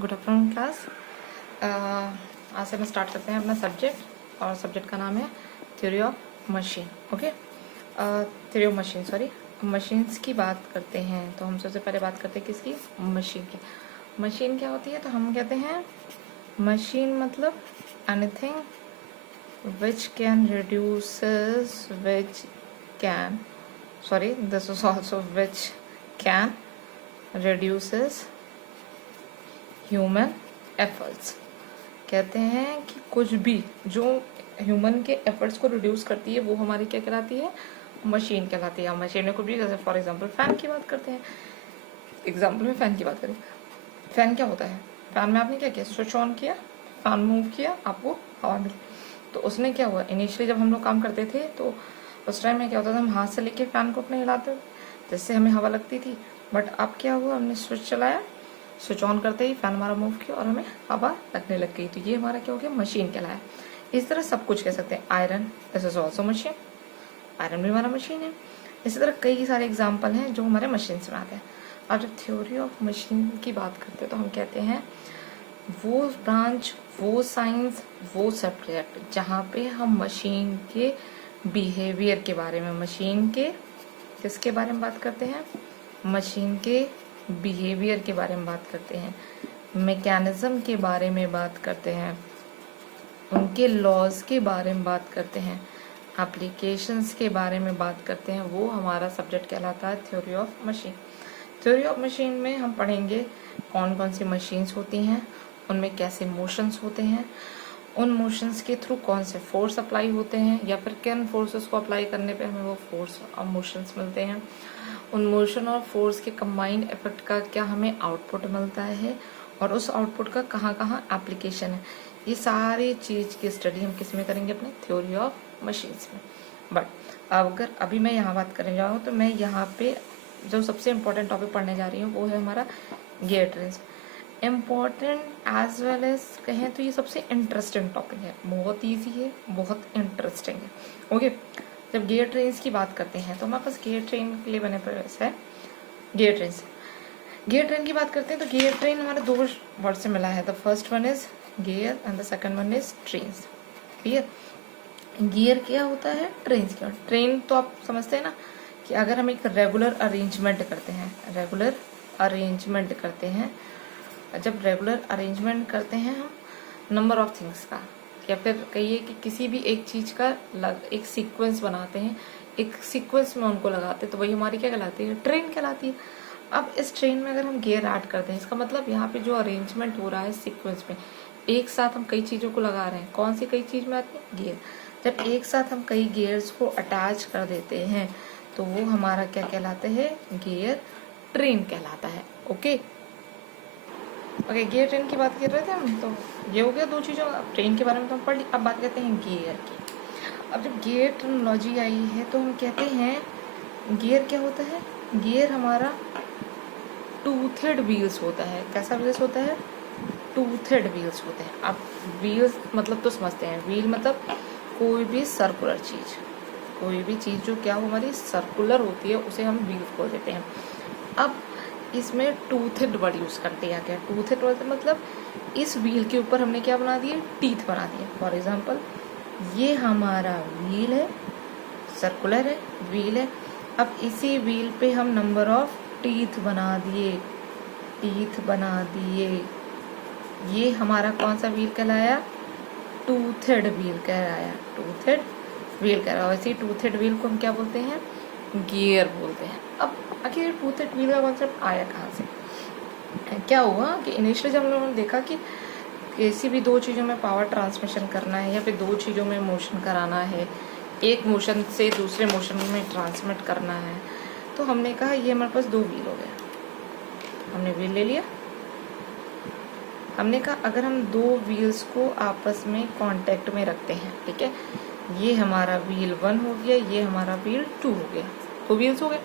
Good afternoon class. आज से हम स्टार्ट करते हैं अपना सब्जेक्ट, और सब्जेक्ट का नाम है theory of machine. Okay, theory of machine, sorry, machines की बात करते हैं। तो हम सबसे पहले बात करते हैं किसकी, मशीन की। मशीन क्या होती है? तो हम कहते हैं मशीन मतलब anything which can reduces, which can, sorry, this is also which can reduces human efforts। कहते हैं कि कुछ भी जो ह्यूमन के एफर्ट्स को रिड्यूस करती है वो हमारी क्या कहलाती है, मशीन कहलाती है। मशीन में कुछ भी, जैसे फॉर एग्जांपल फैन की बात करते हैं। एग्जांपल में फैन की बात करें, फैन क्या होता है? फैन में आपने क्या किया, स्विच ऑन किया, फैन मूव किया, आपको हवा मिली। तो उसने क्या हुआ, इनिशियली जब हम लोग काम करते थे तो उस टाइम में क्या होता था, हम हाथ से लेके फैन को अपने हिलाते थे जिससे हमें हवा लगती थी। बट अब क्या हुआ, हमने स्विच चलाया, स्विच ऑन करते ही फैन हमारा मूव किया और हमें हवा लगने लग गई। तो ये हमारा क्या हो गया, मशीन कहलाया। इस तरह सब कुछ कह सकते हैं। Iron, this is also machine, iron भी हमारा मशीन है। इसी तरह कई सारे एग्जाम्पल हैं जो हमारे मशीन में आते हैं। और जब थ्योरी ऑफ मशीन की बात करते हैं तो हम कहते हैं वो ब्रांच, वो साइंस, वो सब्जेक्ट जहाँ पे हम मशीन के बिहेवियर के बारे में, मशीन के किसके बारे में बात करते हैं, मशीन के बिहेवियर के बारे में बात करते हैं, मैकेनिज्म के बारे में बात करते हैं, उनके लॉज के बारे में बात करते हैं, एप्लीकेशंस के बारे में बात करते हैं। वो हमारा सब्जेक्ट कहलाता है theory of machine. Theory of machine में हम पढ़ेंगे कौन कौन सी मशीन्स होती हैं, उनमें कैसे मोशंस होते हैं, उन मोशंस के थ्रू कौन से फोर्स अप्लाई होते हैं, या फिर किन फोर्सेस को अप्लाई करने पे हमें वो फोर्स और मोशंस मिलते हैं, उन मोशन और फोर्स के कंबाइंड इफेक्ट का क्या हमें आउटपुट मिलता है, और उस आउटपुट का कहाँ कहाँ एप्लीकेशन है। ये सारी चीज़ की स्टडी हम किस में करेंगे, अपने थ्योरी ऑफ मशीन्स में। बट अगर अभी मैं यहाँ बात करने जाऊँ तो मैं यहाँ पे जो सबसे इम्पोर्टेंट टॉपिक पढ़ने जा रही हूँ वो है हमारा gear trains. Important as well as कहें तो ये सबसे इंटरेस्टिंग टॉपिक है, बहुत ईजी है, बहुत इंटरेस्टिंग है। ओके, जब गियर ट्रेन्स की बात करते हैं तो हमारे पास गियर ट्रेन के लिए बने पड़े है गियर ट्रेन्स। गियर ट्रेन की बात करते हैं तो गियर ट्रेन हमारे दो वर्ड से मिला है। The first one is gear and the second one is trains. Clear? Gear क्या होता है, ट्रेन्स क्या। ट्रेन तो आप समझते हैं ना कि अगर हम एक रेगुलर अरेंजमेंट करते हैं, रेगुलर अरेंजमेंट करते हैं, जब रेगुलर अरेंजमेंट करते हैं हम नंबर ऑफ थिंग्स का, या फिर कहिए कि किसी भी एक चीज का एक सीक्वेंस बनाते हैं, एक सीक्वेंस में उनको लगाते हैं, तो वही हमारी क्या कहलाती है, ट्रेन कहलाती है। अब इस ट्रेन में अगर हम गियर ऐड करते हैं, इसका मतलब यहाँ पे जो अरेंजमेंट हो रहा है सीक्वेंस में, एक साथ हम कई चीजों को लगा रहे हैं। कौन सी कई चीज में आती है, गियर। जब एक साथ हम कई गियर्स को अटैच कर देते हैं तो वो हमारा क्या कहलाता है, गियर ट्रेन कहलाता है। ओके ओके, गियर ट्रेन की बात कर रहे थे हम, तो ये हो गया दो चीज़ों। अब ट्रेन के बारे में तो हम पढ़ ली, अब बात करते हैं गियर की। अब जब गियर टर्मिनोलॉजी आई है तो हम कहते हैं गियर क्या होता है, गियर हमारा टूथेड व्हील्स होता है। कैसा व्हील्स होता है, टूथेड व्हील्स होते हैं। अब व्हील्स मतलब तो समझते हैं, व्हील मतलब कोई भी सर्कुलर चीज, कोई भी चीज जो क्या हमारी सर्कुलर होती है उसे हम व्हील बोल देते हैं। अब इसमें टूथेड वर्ड यूज कर दिया गया। टूथेड वर्ड मतलब इस व्हील के ऊपर हमने क्या बना दिए, टीथ बना दिए। फॉर एग्जांपल ये हमारा व्हील है, सर्कुलर है, व्हील है। अब इसी व्हील पे हम नंबर ऑफ टीथ बना दिए, टीथ बना दिए। ये हमारा कौन सा व्हील कहलाया, टूथेड व्हील कहलाया, टूथेड व्हील कहलाया। वैसे टूथेड व्हील को हम क्या बोलते हैं, गियर बोलते हैं। अब आखिर टूथेड व्हील का कॉन्सेप्ट आया कहाँ से, क्या हुआ कि इनिशियली जब हम लोगों ने देखा कि किसी भी दो चीज़ों में पावर ट्रांसमिशन करना है या फिर दो चीज़ों में मोशन कराना है, एक मोशन से दूसरे मोशन में ट्रांसमिट करना है, तो हमने कहा ये हमारे पास दो व्हील हो गया। हमने व्हील ले लिया, हमने कहा अगर हम दो व्हील्स को आपस में कांटेक्ट में रखते हैं, ठीक है, ये हमारा व्हील 1 हो गया, ये हमारा व्हील 2 हो गया, दो व्हील्स हो गए।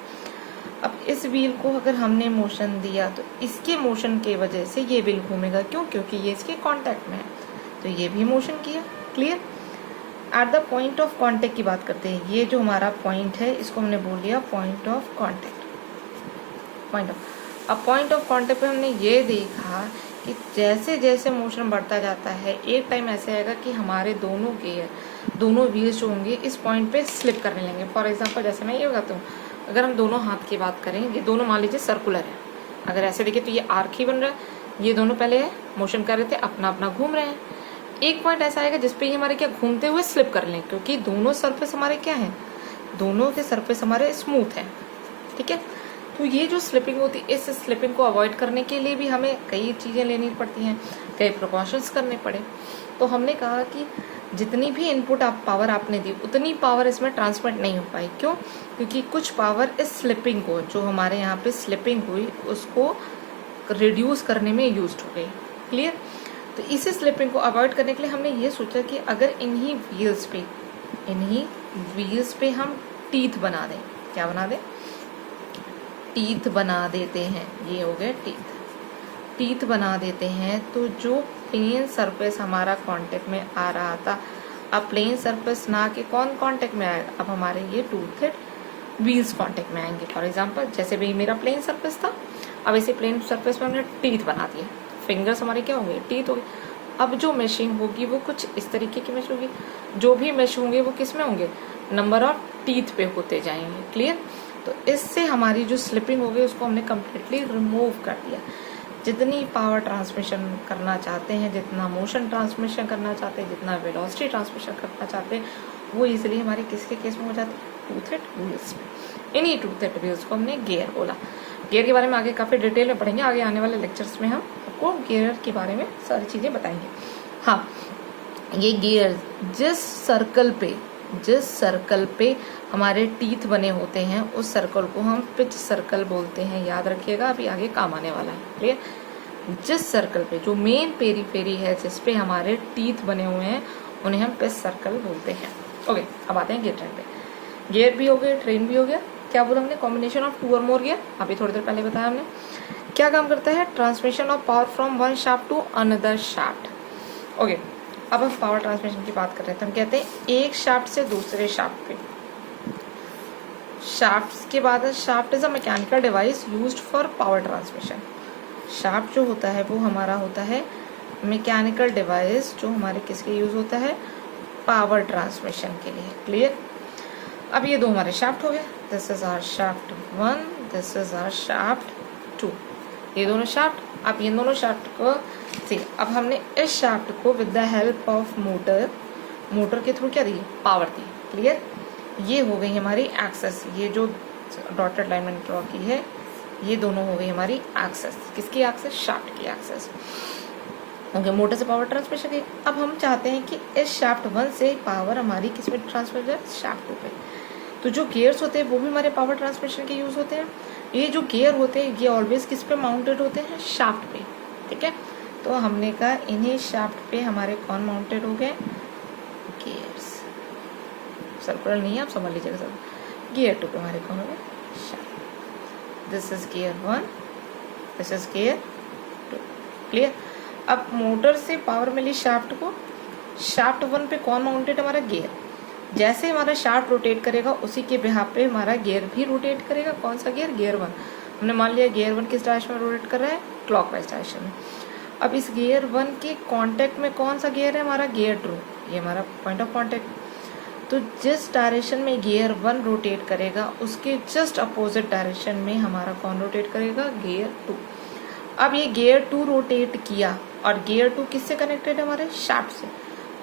अब इस व्हील को अगर हमने मोशन दिया तो इसके मोशन के वजह से ये व्हील घूमेगा। क्यों? क्योंकि ये इसके कांटेक्ट में है, तो ये भी मोशन किया। Clear? At the point of contact की बात करते हैं। ये जो हमारा पॉइंट है इसको हमने बोल दिया point of contact. Point of contact पे हमने ये देखा कि जैसे जैसे मोशन बढ़ता जाता है एक टाइम ऐसे आएगा कि हमारे दोनों व्हील्स जो होंगे इस पॉइंट पे स्लिप करने लगेंगे। फॉर एग्जांपल जैसे मैं ये बताता हूँ, अगर हम दोनों हाथ की बात करें, ये दोनों मान लीजिए सर्कुलर है, अगर ऐसे देखिए तो ये आर्क ही बन रहा है, ये दोनों पहले मोशन कर रहे थे, अपना अपना घूम रहे हैं। एक पॉइंट ऐसा आएगा जिसपे ये हमारे क्या घूमते हुए स्लिप कर लें, क्योंकि दोनों सरफेस हमारे क्या है, दोनों के सरफेस हमारे स्मूथ है, ठीक है। तो ये जो स्लिपिंग होती है, इस स्लिपिंग को अवॉइड करने के लिए भी हमें कई चीज़ें लेनी पड़ती हैं, कई प्रिकॉशंस करने पड़े। तो हमने कहा कि जितनी भी इनपुट पावर आपने दी उतनी पावर इसमें ट्रांसमिट नहीं हो पाई। क्यों? क्योंकि कुछ पावर इस स्लिपिंग को, जो हमारे यहाँ पे स्लिपिंग हुई, उसको रिड्यूस करने में यूज हो गई। क्लियर? तो इसी स्लिपिंग को अवॉइड करने के लिए हमने ये सोचा कि अगर इन्हीं व्हील्स पे हम टीथ बना दें। क्या बना दें? टीथ बना देते हैं। ये हो गए टीथ बना देते हैं। तो जो प्लेन सरफेस हमारा कांटेक्ट में आ रहा था, अब प्लेन सरफेस ना के कौन कांटेक्ट में आएगा, अब हमारे ये टूथेड व्हील्स कांटेक्ट में आएंगे। फॉर एग्जांपल जैसे भी मेरा प्लेन सरफेस था, अब इसे प्लेन सरफेस में हमने टीथ बना दिए, फिंगर्स हमारे क्या होंगे, टीथ हो गए। अब जो मेशिंग होगी वो कुछ इस तरीके की मेश होगी, जो भी मेश होंगे वो किस में होंगे, नंबर ऑफ टीथ पे होते जाएंगे। क्लियर? तो इससे हमारी जो स्लिपिंग होगी उसको हमने कम्प्लीटली रिमूव कर दिया। जितनी पावर ट्रांसमिशन करना चाहते हैं, जितना मोशन ट्रांसमिशन करना चाहते हैं, जितना वेलोसिटी ट्रांसमिशन करना चाहते हैं, वो इजिली हमारे किसके केस में हो जाते हैं, टूथेड व्हील्स में। इन्हीं टूथेड व्हील्स को हमने गियर बोला। गियर के बारे में आगे काफ़ी डिटेल में पढ़ेंगे, आगे आने वाले लेक्चर्स में हम आपको गियर के बारे में सारी चीज़ें बताएंगे। हाँ, ये गियर जिस सर्कल पे हमारे टीथ बने होते हैं, उस सर्कल को हम पिच सर्कल बोलते हैं। याद रखिएगा, अभी आगे काम आने वाला है। क्लियर? जिस सर्कल पे, जो मेन पेरीफेरी है जिस पे हमारे टीथ बने हुए हैं, उन्हें हम पिच सर्कल बोलते हैं। ओके, अब आते हैं गियर ट्रेन पे। गियर भी हो गया, ट्रेन भी हो गया। क्या बोला हमने? कॉम्बिनेशन ऑफ 2 और मोर गियर। अभी थोड़ी देर पहले बताया हमने। क्या काम करता है? Transmission of power from one shaft to another shaft. Okay, अब हम पावर ट्रांसमिशन की बात कर रहे हैं, तो हम कहते हैं एक शाफ्ट से दूसरे शाफ्ट पे। शाफ्ट के बाद shaft is a mechanical device used for power transmission. Shaft जो होता है वो हमारा होता है मैकेनिकल डिवाइस, जो हमारे किसके यूज होता है, पावर ट्रांसमिशन के लिए। क्लियर? अब ये दो हमारे शाफ्ट हो गए। This is our shaft 1, this is our shaft 2। ये दोनों शाफ्ट। अब ये दोनों शाफ्ट को ठीक, अब हमने इस शाफ्ट को with the help of motor के थ्रू क्या दी, पावर दी। क्लियर? ये हो गई हमारी एक्सेस। ये जो डॉटेड लाइन मैंने ड्रॉ की है, ये दोनों हो गई हमारी एक्सेस। किसकी एक्सेस? शाफ्ट की एक्सेस। ओके, मोटर से पावर ट्रांसमिशन की। अब हम चाहते हैं कि इस शाफ्ट 1 से पावर हमारी किस में ट्रांसफर हो जाए, शाफ्ट 2 पे। तो जो गियर्स होते हैं वो भी हमारे पावर ट्रांसमिशन के यूज होते हैं। ये जो गियर होते हैं ये ऑलवेज किस पे माउंटेड होते हैं, शाफ्ट पे। ठीक है, तो हमने कहा इन्हीं शाफ्ट पे हमारे कौन माउंटेड हो गए, गियर्स। सर्कुलर नहीं है, आप समझ लीजिएगा सब। गियर 2 पे हमारे कौन हो गए, shaft. This is gear 1, this is gear 2। Clear? अब मोटर से पावर मिली शाफ्ट को, शाफ्ट 1 पे कौन माउंटेड, हमारा गियर। जैसे हमारा शाफ्ट रोटेट करेगा उसी के बिहाफ पे हमारा गियर भी रोटेट करेगा। कौन सा गियर, गियर 1। हमने मान लिया गियर 1 किस डायरेक्शन में रोटेट कर रहा है, क्लॉकवाइज डायरेक्शन में। अब इस गियर 1 के कांटेक्ट में कौन सा गियर है, हमारा गियर 2। ये हमारा पॉइंट ऑफ कांटेक्ट। तो जिस डायरेक्शन में गियर 1 रोटेट करेगा उसके जस्ट अपोजिट डायरेक्शन में हमारा कौन रोटेट करेगा, गियर 2। अब ये गियर 2 रोटेट किया और गियर 2 किससे कनेक्टेड है, हमारे शाफ्ट से।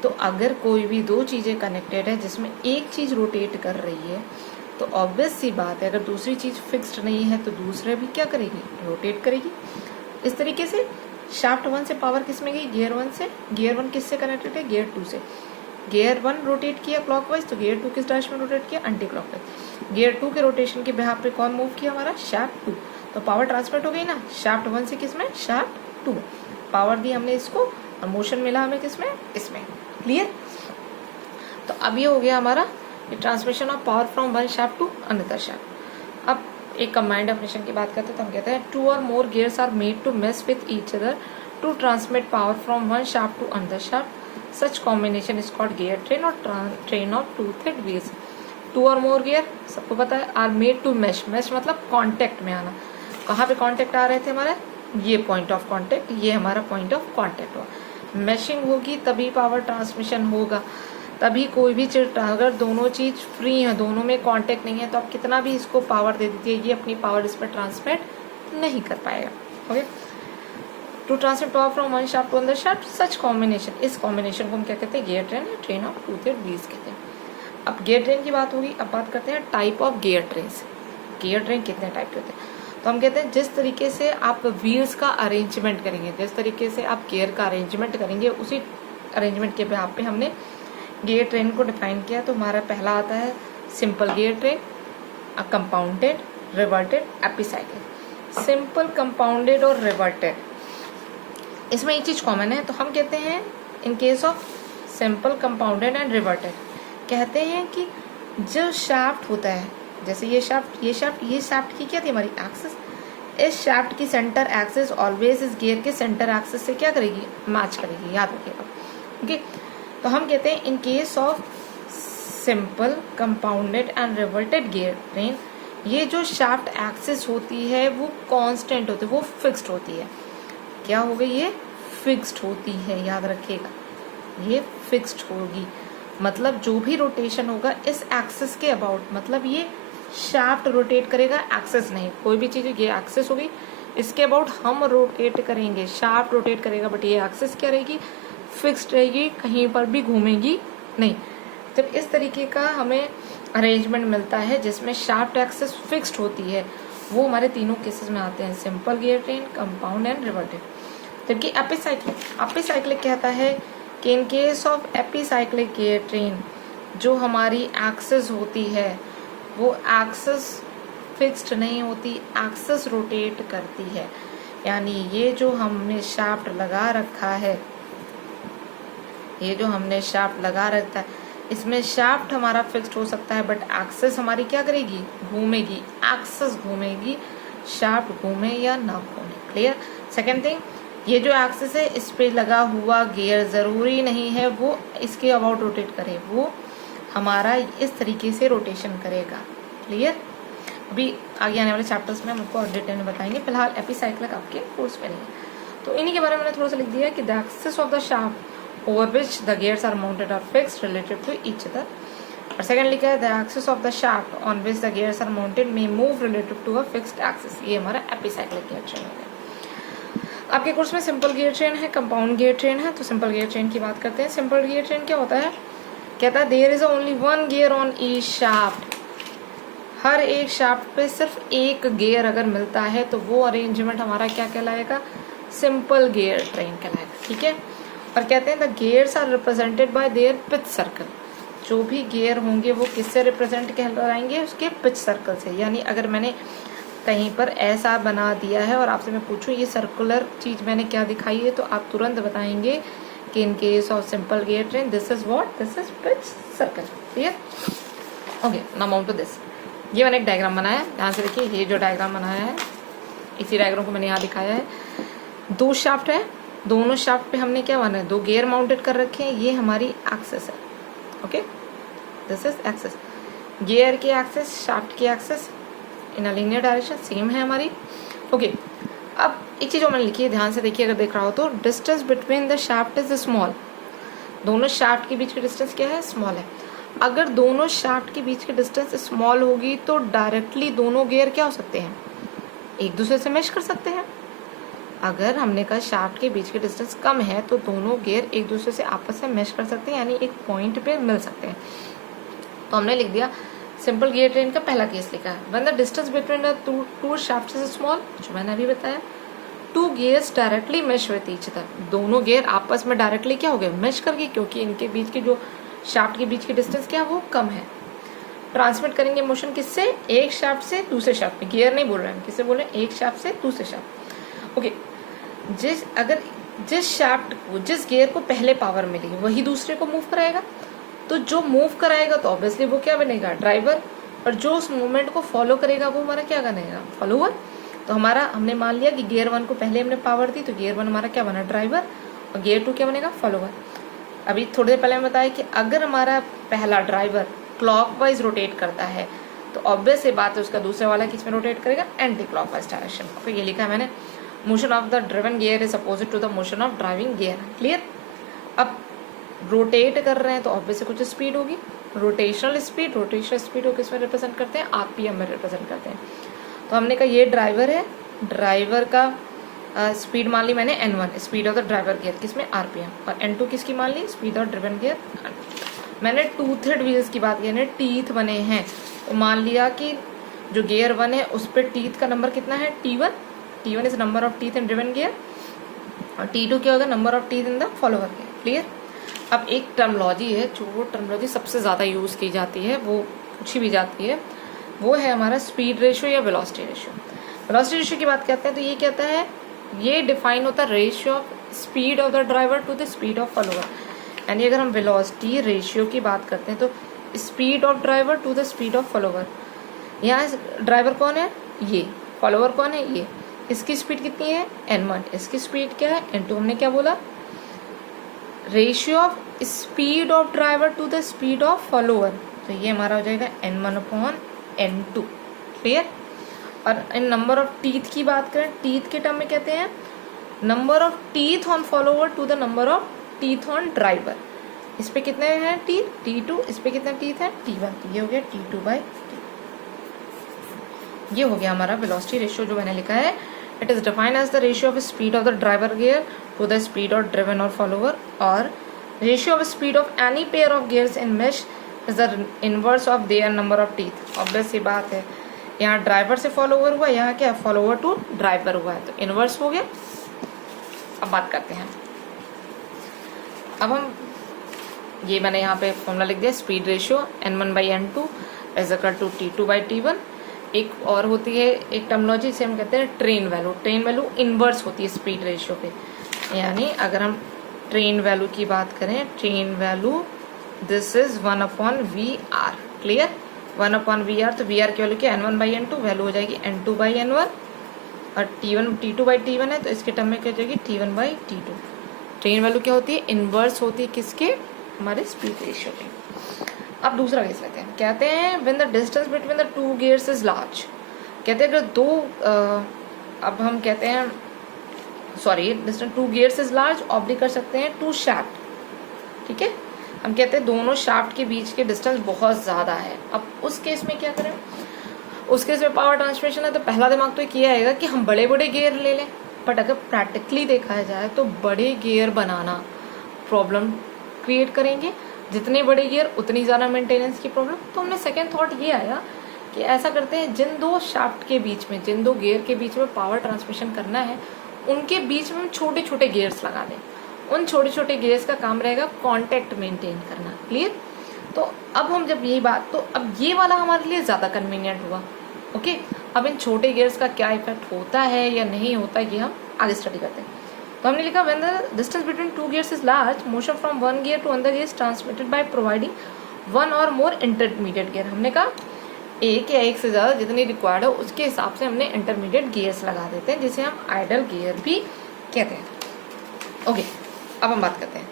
तो अगर कोई भी दो चीजें कनेक्टेड है जिसमें एक चीज रोटेट कर रही है, तो ऑब्वियस सी बात है अगर दूसरी चीज फिक्स्ड नहीं है तो दूसरे भी क्या करेगी, रोटेट करेगी। इस तरीके से शाफ्ट 1 से पावर किस में गई, गियर 1 से। गियर 1 किससे कनेक्टेड है, गियर 2 से। गियर 1 रोटेट किया क्लॉकवाइज, तो गियर 2 किस डायरेक्शन में रोटेट किया, एंटी क्लॉकवाइज। गियर 2 के रोटेशन के बिहाफ पे कौन मूव किया, हमारा शाफ्ट 2। तो पावर ट्रांसमिट हो गई ना, शाफ्ट 1 से किसमें, शाफ्ट 2। पावर दी हमने इसको और मोशन मिला हमें किसमें, इसमें। क्लियर? तो अब ये हो गया हमारा transmission of power from one shaft to another shaft. अब एक कंबाइंड डेफिनेशन की बात करते हैं तो हम कहते हैं 2 और more gears are made to mess with each other to transmit power from one shaft to another shaft. Such combination is called gear train और train of two-thread wheels. 2 और more gear सबको पता है are made to mesh। mesh मतलब contact में आना। कहाँ पे कांटेक्ट आ रहे थे हमारे, ये पॉइंट ऑफ कांटेक्ट, ये हमारा पॉइंट ऑफ कांटेक्ट हुआ। मैशिंग होगी तभी पावर ट्रांसमिशन होगा, तभी कोई भी चीज, अगर दोनों चीज फ्री है, दोनों में कांटेक्ट नहीं है, तो आप कितना भी इसको पावर दे दीजिए, ये अपनी पावर इस पर ट्रांसमिट नहीं कर पाएगा। Okay, to transmit power from one shaft to other shaft, such combination, इस कॉम्बिनेशन को हम क्या कहते हैं, गियर ट्रेन या train of two gear wheels कहते हैं। अब गियर ट्रेन की बात होगी, अब बात करते हैं टाइप ऑफ गियर ट्रेन से। गियर ट्रेन कितने टाइप के होते हैं, तो हम कहते हैं जिस तरीके से आप व्हील्स का अरेंजमेंट करेंगे, जिस तरीके से आप गियर का अरेंजमेंट करेंगे, उसी अरेंजमेंट के बेसिस पे हमने गियर ट्रेन को डिफाइन किया। तो हमारा पहला आता है simple gear train, compounded, reverted, epicyclic. Simple, compounded और रिवर्टेड, इसमें एक चीज कॉमन है। तो हम कहते हैं इन case of simple, compounded and reverted, कहते हैं कि जो शाफ्ट होता है, जैसे ये शाफ्ट, ये शाफ्ट की क्या थी हमारी एक्सिस, इस शाफ्ट की सेंटर एक्सिस ऑलवेज इस गियर के सेंटर एक्सिस से क्या करेगी, मैच करेगी, याद रखिएगा। ओके, तो हम कहते हैं इन case of simple, compounded and reverted gear train, ये जो शाफ्ट एक्सिस होती है वो कांस्टेंट होती है, वो फिक्स्ड होती है। क्या हो गई, ये फिक्स्ड होती है, याद रखिएगा, ये फिक्स्ड होगी। मतलब जो भी रोटेशन होगा इस एक्सिस के अबाउट, मतलब ये शाफ्ट रोटेट करेगा, एक्सिस नहीं। कोई भी चीज ये एक्सिस होगी, इसके अबाउट हम रोटेट करेंगे, शाफ्ट रोटेट करेगा, बट ये एक्सिस क्या रहेगी, फिक्स्ड रहेगी, कहीं पर भी घूमेगी नहीं। जब इस तरीके का हमें अरेंजमेंट मिलता है जिसमें शाफ्ट एक्सिस फिक्स्ड होती है, वो हमारे तीनों केसेस में आते हैं, simple gear train, compound and reverted. जबकि एपिसाइक्लिक कहता है कि in case of epicyclic gear train, जो हमारी एक्सिस होती है वो एक्सिस फिक्स्ड नहीं होती, एक्सिस रोटेट करती है। यानी ये जो हमने शाफ्ट लगा रखा है, ये जो हमने शाफ्ट लगा रखा है, इसमें शाफ्ट हमारा फिक्स्ड हो सकता है, बट एक्सिस हमारी क्या करेगी, घूमेगी, एक्सिस घूमेगी, शाफ्ट घूमे या ना घूमे। क्लियर। सेकेंड थिंग, ये जो एक्सिस है इस पे लगा हुआ गियर जरूरी नहीं है वो इसके अबाउट रोटेट करे, वो हमारा इस तरीके से रोटेशन करेगा। क्लियर। अभी आगे आने वाले चैप्टर्स में हम आपको और डिटेल में बताएंगे, फिलहाल एपिसाइक्लिक आपके कोर्स में नहीं है। तो इन्हीं के बारे में मैंने थोड़ा सा लिख दिया है कि the axis of the shaft over which the gears are mounted are fixed related to each other. और सेकंड लिखा है the axis of the shaft on which the gears are mounted may move related to a fixed axis. ये हमारा epicyclic gear train है। आपके course में simple gear train है, compound gear train है। तो सिंपल गियर ट्रेन की बात करते हैं। सिंपल गियर ट्रेन क्या होता है, कहता है there is only one gear on each shaft. हर एक शाफ्ट पे सिर्फ एक गियर अगर मिलता है तो वो अरेंजमेंट हमारा क्या कहलाएगा, सिंपल गियर ट्रेन कहलाएगा। ठीक है। और कहते हैं the gears are represented by their pitch circle. जो भी गियर होंगे वो किससे रिप्रेजेंट कहलाएंगे, उसके पिच सर्कल से। यानी अगर मैंने कहीं पर ऐसा बना दिया है और आपसे मैं पूछूं ये सर्कुलर चीज मैंने क्या दिखाई है, तो आप तुरंत बताएंगे कि in case of simple gear train this is what, this is pitch circle. Clear. Okay, now move to this. ये मैंने एक डायग्राम बनाया है, ध्यान से देखिए। ये जो डायग्राम बनाया है, इसी डायग्राम को मैंने यहाँ दिखाया है। दो शाफ्ट है, दोनों शाफ्ट पे हमने क्या बनाया, दो गियर माउंटेड कर रखे हैं। ये हमारी एक्सिस है। Okay, this is axis. Gear की एक्सिस, शाफ्ट की axis in a linear direction same है हमारी। ओके, अब एक चीज जो मैंने लिखी है, ध्यान से देखिए अगर देख रहा हो तो, distance between the shaft is small. दोनों शाफ्ट के बीच की डिस्टेंस क्या है, स्मॉल है। अगर दोनों शाफ्ट के बीच की डिस्टेंस स्मॉल होगी तो डायरेक्टली दोनों गियर क्या हो सकते हैं, एक दूसरे से मैश कर सकते हैं। अगर हमने कहा शाफ्ट के बीच की डिस्टेंस कम है तो दोनों गियर एक दूसरे से आपस में मैश कर सकते हैं, यानी एक पॉइंट पे मिल सकते हैं। तो हमने लिख दिया सिंपल गियर ट्रेन का पहला केस लिखा है, when the distance between the two shafts is small, जो मैंने अभी बताया। Two gears directly mesh with each other. दोनों गियर आपस में डायरेक्टली क्या हो गए, मैश कर गए, क्योंकि इनके बीच की जो शाफ्ट के बीच की डिस्टेंस क्या है वो कम है। ट्रांसमिट करेंगे मोशन किससे, एक शाफ्ट से दूसरे शाफ्ट में। गियर नहीं बोल रहे हैं, किससे बोल रहे हैं, एक शाफ्ट से दूसरे शाफ्ट। ओके, जिस शाफ्ट को, जिस गियर को पहले पावर मिली वही दूसरे को मूव कराएगा। तो जो मूव कराएगा तो ऑब्वियसली वो क्या बनेगा, ड्राइवर। और जो उस मूवमेंट को फॉलो करेगा वो हमारा क्या बनेगा, फॉलोअर। तो हमारा हमने मान लिया कि गियर 1 को पहले हमने पावर दी, तो गियर 1 हमारा क्या बना, ड्राइवर, और गियर 2 क्या बनेगा, फॉलोअर। अभी थोड़ी देर पहले मैं बताया कि अगर हमारा पहला ड्राइवर क्लॉकवाइज रोटेट करता है तो ऑब्वियस ये बात है उसका दूसरे वाला किस में रोटेट करेगा, एंटी क्लॉकवाइज डायरेक्शन। फिर ये लिखा है मैंने, motion of the driven gear is opposite to the motion of driving gear. Clear. अब रोटेट कर रहे हैं तो ऑब्वियसली कुछ स्पीड होगी, रोटेशनल स्पीड को किस में रिप्रेजेंट करते हैं, आरपीएम में रिप्रेजेंट करते हैं। तो हमने कहा ये ड्राइवर है, ड्राइवर का स्पीड मान ली मैंने n1, speed of the driver gear किसमें, आरपीएम, और n2 किसकी मान ली, स्पीड ऑफ ड्रिवन गियर। मैंने टूथेड व्हील्स की बात की, टीथ बने हैं, तो मान लिया कि जो गियर 1 है उस पर टीथ का नंबर कितना है, T1 is number of teeth in driven gear, और T2 क्या होगा, number of teeth in the follower gear. Clear. अब एक टर्मोलॉजी है, जो टर्मोलॉजी सबसे ज़्यादा यूज़ की जाती है, वो पूछी भी जाती है, वो है हमारा स्पीड रेशियो या वेलोसिटी रेशियो। वेलोसिटी रेशियो की बात करते हैं तो ये कहता है, ये डिफाइन होता है ratio of speed of the driver to the speed of follower. यानी अगर हम वेलोसिटी रेशियो की बात करते हैं तो speed of driver to the speed of follower, यहाँ ड्राइवर कौन है, ये, फॉलोवर कौन है, ये, इसकी स्पीड कितनी है n1, इसकी स्पीड क्या है n2। हमने क्या बोला, ratio of speed of driver to the speed of follower, तो ये हमारा हो जाएगा n1/n2। क्लियर। और इन नंबर ऑफ टीथ की बात करें, टीथ के टर्म में कहते हैं number of teeth on follower to the number of teeth on driver. इस पे कितने हैं टीथ, T2, इस पे कितने टीथ है T1, तो ये हो गया T2/T। ये हो गया हमारा वेलोसिटी रेशियो जो मैंने लिखा है। It is defined as the ratio of speed of the driver gear to the speed of driven और फॉलोवर, और ratio of speed of any pair of gears in mesh is the inverse of their number of teeth. Obvious सी बात है, यहाँ driver से follower हुआ, यहाँ क्या फॉलोवर टू ड्राइवर हुआ है, तो इनवर्स हो गया। अब बात करते हैं, अब हम ये मैंने यहाँ पे फॉर्मूला लिख दिया, speed ratio n1/n2 is equal to T2/T1। एक और होती है एक टर्मिनोलॉजी, जिसे हम कहते हैं train value. Train value inverse होती है स्पीड रेशियो पे, यानी अगर हम ट्रेन वैल्यू की बात करें, train value this is 1/VR। Clear. 1/VR, तो VR की वैल्यू क्या, n1/n2, वैल्यू हो जाएगी n2/n1, और T2/T1 है तो इसके टर्म में क्या हो जाएगी T1/T2। ट्रेन वैल्यू क्या होती है, इनवर्स होती है किसके, हमारे स्पीड रेशियो के। अब दूसरा केस लेते हैं, कहते हैं when the distance between the two gears is large. कहते हैं अगर दो अब हम कहते हैं sorry distance two gears is large, और भी कर सकते हैं टू शाफ्ट। ठीक है, हम कहते हैं दोनों शाफ्ट के बीच के डिस्टेंस बहुत ज़्यादा है। अब उस केस में क्या करें, उस केस में पावर ट्रांसमिशन है तो पहला दिमाग तो ये आएगा कि हम बड़े बड़े गियर ले लें, बट अगर प्रैक्टिकली देखा जाए तो बड़े गियर बनाना प्रॉब्लम क्रिएट करेंगे, जितने बड़े गियर उतनी ज़्यादा मेंटेनेंस की प्रॉब्लम। तो हमने सेकेंड थॉट ये आया कि ऐसा करते हैं, जिन दो शाफ्ट के बीच में, जिन दो गियर के बीच में पावर ट्रांसमिशन करना है, उनके बीच में हम छोटे छोटे गियर्स लगा दें। उन छोटे छोटे गियर्स का काम रहेगा कांटेक्ट मेंटेन करना। क्लियर। तो अब हम जब यही बात, तो अब ये वाला हमारे लिए ज़्यादा कन्वीनियंट हुआ। ओके, अब इन छोटे गियर्स का क्या इफेक्ट होता है या नहीं होता है, ये हम आगे स्टडी करते हैं। तो हमने लिखा when the distance between two gears is large, motion from one gear to another gear is transmitted by providing one or more intermediate gear. हमने कहा एक या एक से ज़्यादा जितनी रिक्वायर्ड हो उसके हिसाब से हमने इंटरमीडिएट गियर्स लगा देते हैं, जिसे हम आइडल गियर भी कहते हैं। ओके, अब हम बात करते हैं,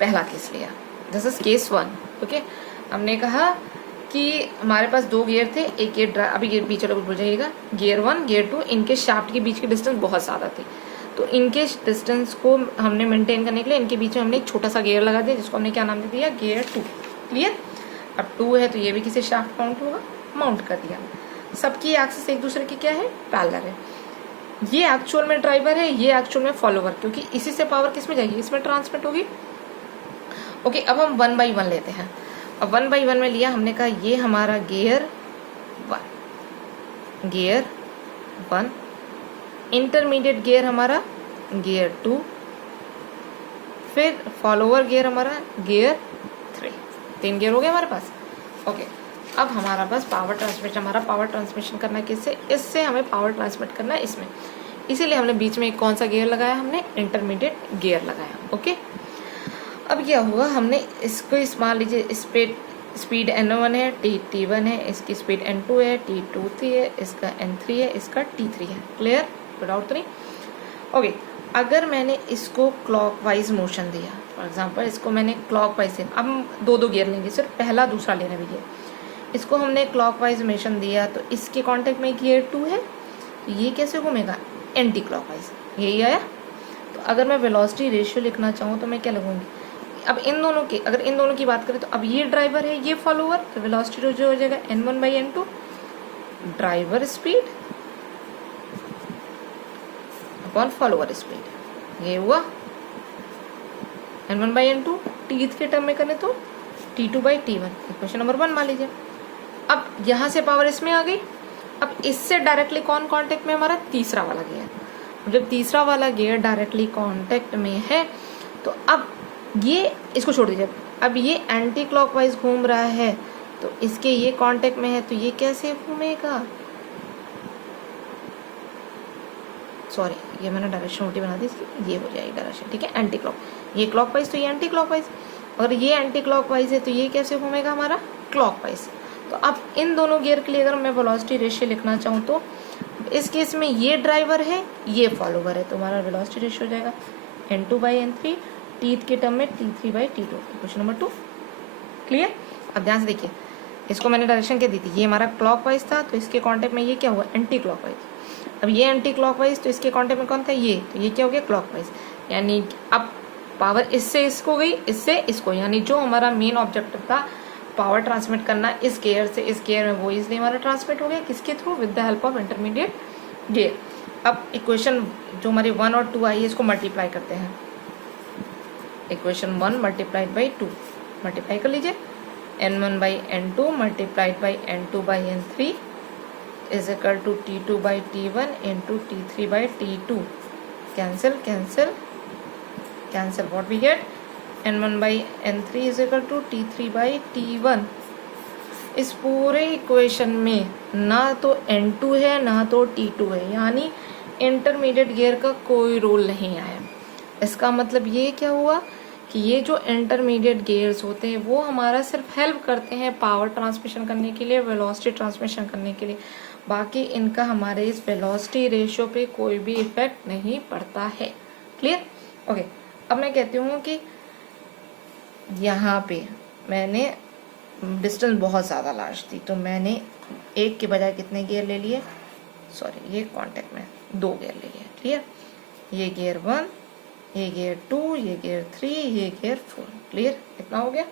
पहला केस लिया, दिस इज केस 1। ओके, हमने कहा कि हमारे पास दो गियर थे, एक गियर अभी गियर बीच वाला भूल जाइएगा, गियर 1 गियर 2, इनके शाफ्ट के बीच की डिस्टेंस बहुत ज़्यादा थी, तो इनके डिस्टेंस को हमने मेंटेन करने के लिए इनके बीच में हमने एक छोटा सा गियर लगा दिया, जिसको हमने क्या नाम दे दिया, गियर 2। क्लियर। अब 2 है तो ये भी किसी शाफ्ट माउंट होगा, माउंट कर दिया। सबकी एक्सिस एक दूसरे की क्या है, पैरेलल है। ये एक्चुअल में ड्राइवर है, ये एक्चुअल में फॉलोवर, क्योंकि इसी से पावर किस में जाएगी, इसमें ट्रांसमिट होगी। ओके, अब हम 1/1 लेते हैं। अब 1/1 में लिया, हमने कहा ये हमारा गियर 1, इंटरमीडिएट गियर हमारा गियर 2, फिर फॉलोवर गियर हमारा गियर 3। 3 गियर हो गए हमारे पास। ओके, अब हमारा पास पावर ट्रांसमिशन, हमारा पावर ट्रांसमिशन करना है किससे, इससे हमें पावर ट्रांसमिट करना है इसमें, इसीलिए हमने बीच में एक कौन सा गियर लगाया, हमने इंटरमीडिएट गियर लगाया। ओके, अब क्या हुआ, हमने इसको इस मान लीजिए इस पे स्पीड n1 है, T1 है, इसकी स्पीड n2 है, T2 है, इसका n3 है, इसका T3 है। क्लियर, कोई डाउट तो नहीं। ओके, अगर मैंने इसको क्लॉकवाइज मोशन दिया, फॉर एग्जांपल इसको मैंने क्लॉकवाइज, अब हम दो दो गियर लेंगे, सिर्फ पहला दूसरा लेना भी गियर, इसको हमने क्लॉकवाइज मोशन दिया, तो इसके कांटेक्ट में गियर 2 है, ये कैसे घूमेगा, एंटी क्लॉकवाइज। यही आया। तो अगर मैं वेलोसिटी रेशियो लिखना चाहूँ तो मैं क्या लगूंगी, अब इन दोनों की, अगर इन दोनों की बात करें तो अब ये ड्राइवर है, ये फॉलोवर, तो वेलोसिटी रेशियो हो जाएगा n1/n2 driver speed upon follower speed. ये हुआ n1/n2। टीथ के टर्म में करें तो t2/t1। क्वेश्चन नंबर 1 मान लीजिए। अब यहां से पावर इसमें आ गई। अब इससे डायरेक्टली कौन कांटेक्ट में, हमारा तीसरा वाला गियर। जब तीसरा वाला गियर डायरेक्टली कांटेक्ट में है तो अब ये, इसको छोड़ दीजिए, अब ये एंटी क्लॉकवाइज घूम रहा है तो इसके ये कांटेक्ट में है तो ये कैसे घूमेगा, सॉरी ये मैंने डायरेक्शन उल्टी बना दी इसकी, ये हो जाएगी डायरेक्शन, ठीक है, एंटी क्लॉक, ये क्लॉकवाइज तो ये एंटी क्लॉकवाइज, और ये एंटी क्लॉकवाइज है तो ये कैसे घूमेगा हमारा क्लॉकवाइज। तो अब इन दोनों गियर के लिए अगर मैं वेलोसिटी रेशियो लिखना चाहूँ तो इस केस में ये ड्राइवर है, ये फॉलोवर है, तो हमारा वेलोसिटी रेशियो हो जाएगा n2/n3, टीथ के टर्म में t3/t2। Question number 2 clear. अब ध्यान से देखिए, इसको मैंने डायरेक्शन क्या दी थी, ये हमारा क्लॉकवाइज था तो इसके कॉन्टेक्ट में ये क्या हुआ, एंटी क्लॉकवाइज। अब ये एंटी क्लॉकवाइज तो इसके कॉन्टेक्ट में कौन था, ये, तो ये क्या हो गया क्लॉकवाइज। यानी अब पावर इससे इसको गई, इससे इसको, यानी जो हमारा मेन ऑब्जेक्टिव था पावर ट्रांसमिट करना इस गियर से इस गियर में, वो इसलिए हमारा ट्रांसमिट हो गया किसके through, with the help of intermediate gear. अब इक्वेशन जो हमारी 1 और 2 आई है इसको मल्टीप्लाई करते हैं। इक्वेशन 1 मल्टीप्लाइड बाई 2, मल्टीप्लाई कर लीजिए, n1/n2 multiplied by n2/n3 is equal to t2/t1 into t3/t2। Cancel cancel cancel, what we get, n1/n3 is equal to t3/t1। इस पूरे इक्वेशन में ना तो n2 है ना तो t2 है, यानी इंटरमीडिएट गियर का कोई रोल नहीं आया। इसका मतलब ये क्या हुआ कि ये जो इंटरमीडिएट गियर्स होते हैं वो हमारा सिर्फ हेल्प करते हैं पावर ट्रांसमिशन करने के लिए, वेलोसिटी ट्रांसमिशन करने के लिए, बाकी इनका हमारे इस वेलोसिटी रेशियो पे कोई भी इफेक्ट नहीं पड़ता है। Clear, okay. अब मैं कहती हूँ कि यहाँ पे मैंने डिस्टेंस बहुत ज़्यादा लार्ज थी तो मैंने एक के बजाय कितने गियर ले लिए, सॉरी ये कॉन्टेक्ट में 2 गियर ले लिए। क्लियर, ये गियर 1, ये गियर 2, ये गियर 3, ये गियर 4। क्लियर, इतना हो गया।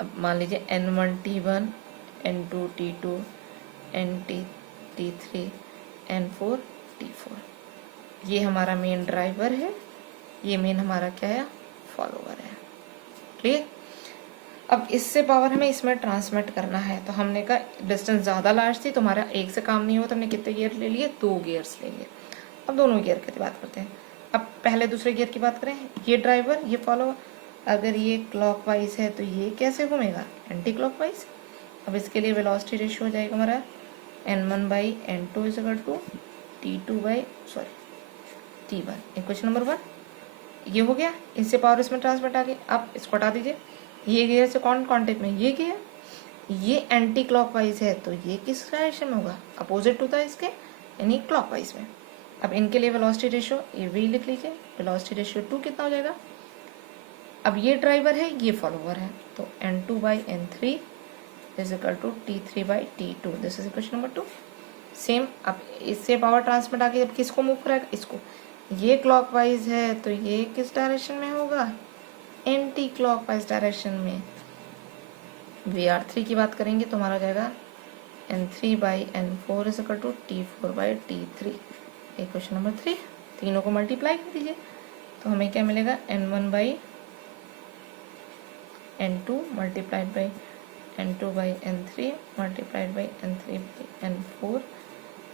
अब मान लीजिए n1t1, n2t2, n3t3, n4t4। ये हमारा मेन ड्राइवर है, ये मेन हमारा क्या है, फॉलोवर है। क्लियर। अब इससे पावर हमें इसमें ट्रांसमिट करना है तो हमने कहा डिस्टेंस ज़्यादा लार्ज थी तो हमारा एक से काम नहीं हुआ तो हमने कितने गियर ले लिए, 2 गियर्स ले लिए। अब दोनों गियर की बात करते हैं। अब पहले दूसरे गियर की बात करें, ये ड्राइवर ये फॉलोवर, अगर ये क्लॉकवाइज है तो ये कैसे घूमेगा, एंटी क्लॉकवाइज। अब इसके लिए वेलोसिटी रेशियो हो जाएगा हमारा n1/n2 is equal to t1। Question number 1 ये हो गया, इससे पावर इसमें ट्रांसमिट आ गई। अब इसको हटा दीजिए, ये गियर से कौन कांटेक्ट में, ये गियर, ये एंटी क्लॉकवाइज है तो ये किस डायरेक्शन में होगा, अपोजिट होता है इसके, यानी क्लॉकवाइज में। अब इनके लिए वेलोसिटी रेशियो ये भी लिख लीजिए, वेलोसिटी रेशियो 2 कितना हो जाएगा। अब ये ड्राइवर है ये फॉलोवर है तो n2/n3 is equal to t3/t2। This is equation number 2। Same, अब इससे पावर ट्रांसमिट आके अब किसको मूव कराएगा, इसको। ये क्लॉकवाइज है तो ये किस डायरेक्शन में होगा, एंटी क्लॉकवाइज डायरेक्शन में। VR3 की बात करेंगे तो हमारा हो जाएगा n3/n4 is equal to t4/t3। Question number 3, तीनों को मल्टीप्लाई कर दीजिए तो हमें क्या मिलेगा, n1/n2 multiplied by n2/n3 multiplied by n3/n4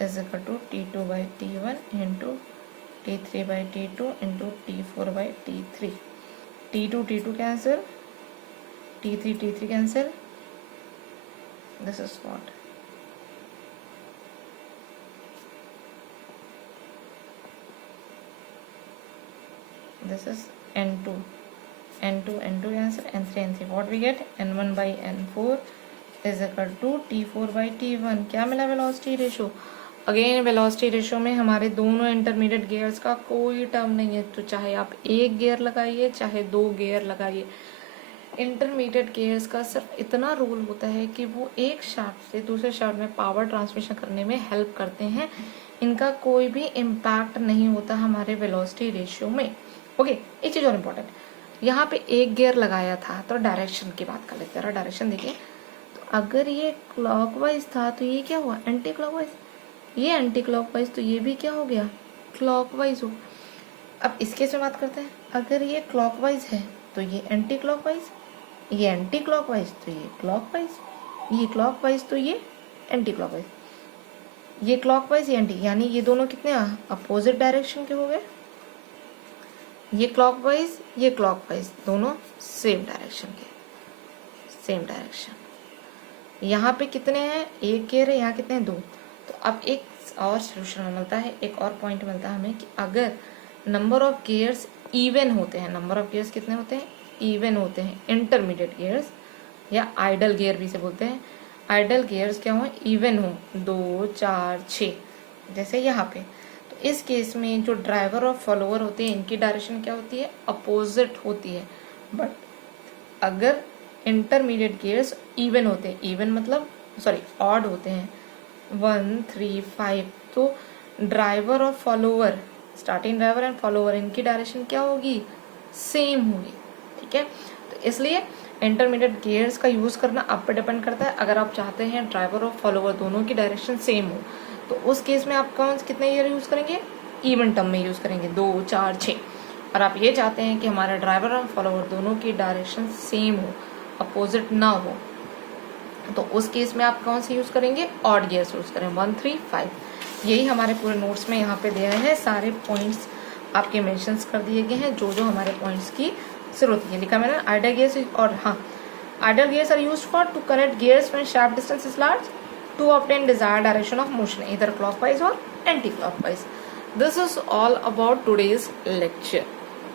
is equal to t2/t1 into t3/t2 into t4/t3। t2 cancel, t3 cancel, this is what, this is n2 cancel, n3, what we get, n1/n4 is equal to t4/t1। क्या मिला, velocity ratio. Again velocity ratio में हमारे दोनों intermediate gears का कोई term नहीं है, तो चाहे आप एक गियर लगाइए चाहे 2 गियर लगाइए, इंटरमीडिएट गियर्स का सिर्फ इतना रोल होता है कि वो एक शाफ्ट से दूसरे शाफ्ट में पावर ट्रांसमिशन करने में हेल्प करते हैं। इनका कोई भी इम्पैक्ट नहीं होता हमारे वेलोसिटी रेशियो में। ओके, एक चीज और इम्पोर्टेंट, यहाँ पे एक गियर लगाया था तो डायरेक्शन की बात कर लेते हैं। डायरेक्शन देखिए, तो अगर ये क्लॉकवाइज था तो ये क्या हुआ, एंटी क्लॉकवाइज। ये एंटी क्लॉकवाइज तो ये भी क्या हो गया, क्लॉकवाइज हो। अब इसके से बात करते हैं, अगर ये क्लॉकवाइज है तो ये एंटी क्लॉकवाइज, ये एंटी क्लॉकवाइज तो ये क्लॉकवाइज, ये क्लॉकवाइज तो ये एंटी क्लॉकवाइज, ये क्लॉकवाइज ये एंटी, यानी ये दोनों कितने अपोजिट डायरेक्शन के हो गए। ये क्लॉकवाइज ये क्लॉकवाइज दोनों सेम डायरेक्शन के, सेम डायरेक्शन। यहाँ पे कितने हैं, एक गियर है, यहाँ कितने हैं, दो। तो अब एक और सोल्यूशन मिलता है, एक और पॉइंट मिलता है हमें कि अगर नंबर ऑफ गियर्स इवन होते हैं, नंबर ऑफ गियर्स कितने होते हैं, इवन होते हैं, इंटरमीडिएट गियर्स या आइडल गियर भी से बोलते हैं। आइडल गियर्स क्या हो, इवन हो, 2 4 6, जैसे यहाँ पे। तो इस केस में जो ड्राइवर और फॉलोअर होते हैं इनकी डायरेक्शन क्या होती है, अपोजिट होती है। बट अगर इंटरमीडिएट गियर्स इवन होते हैं, इवन मतलब सॉरी ऑड होते हैं, 1 3 5, तो ड्राइवर और follower, starting driver and follower, इनकी डायरेक्शन क्या होगी, सेम होगी। ठीक है, तो इसलिए इंटरमीडिएट गियर्स का यूज करना आप पे डिपेंड करता है। अगर आप चाहते हैं ड्राइवर और फॉलोअर दोनों की डायरेक्शन सेम हो तो उस केस में आप कौन कितने गियर यूज करेंगे, इवन टर्म में यूज करेंगे, 2 4 6। और आप ये चाहते हैं कि हमारे ड्राइवर और फॉलोअर दोनों की डायरेक्शन सेम हो, अपोजिट ना हो, तो उस केस में आप कौन से यूज करेंगे, ऑड गियर्स यूज करें, 1 3 5। यही हमारे पूरे नोट्स में यहाँ पे दिया है, सारे पॉइंट्स आपके मेंशंस कर दिए गए हैं, जो जो हमारे पॉइंट्स की जरूरत है। लिखा मैंने आइडल गियर्स, और हाँ, idle gears are used for to connect gears when sharp distance is large to obtain desired direction of motion, either clockwise or anti-clockwise. This is all about today's lecture.